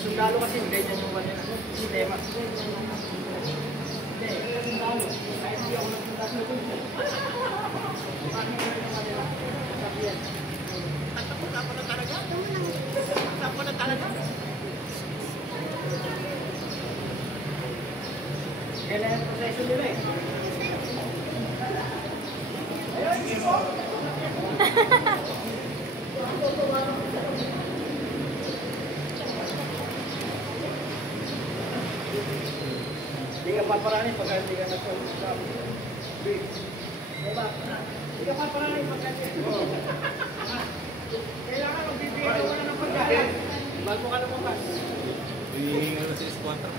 sundalo kasi, ganyan yung kanila. Sistema. Hindi, sundalo. Kahit hindi ako nagpunta doon. Bakit na yung kanila? Sabihan. Tapos na talaga? Tapos na talaga? Kailan yung proseso nila eh? Ayun, Kimo! Hindi ka paparanin pagka hindi ka nagsasabi. Diba? Hindi ka paparanin pagka hindi ka nagsasabi. Kailangan magbibigay ka muna ng pagkain. Bago ka lumabas. Hihingal na si Esquadra.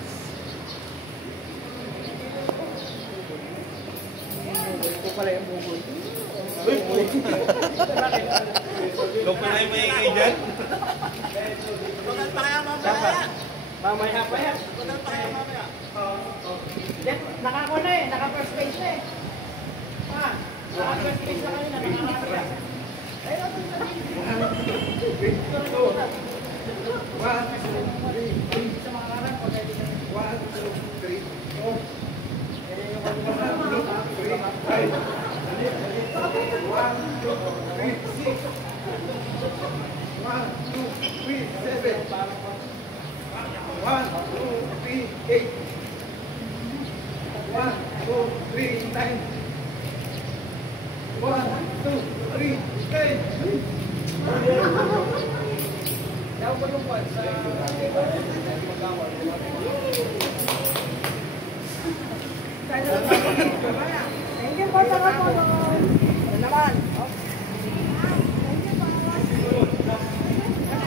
Ito pala yung bubol. Uy! Ikaw pala yung maingay dyan? Bagal pa kaya mamaya? Mamaya pa yan. Bagal pa kaya mamaya? Naka-ako na eh. Naka-first page na eh. Naka-first page na kanina. Naka-first page. Ayun ako sa page. Sa mga karan po. 1, 2, 3, 4. Thank you for the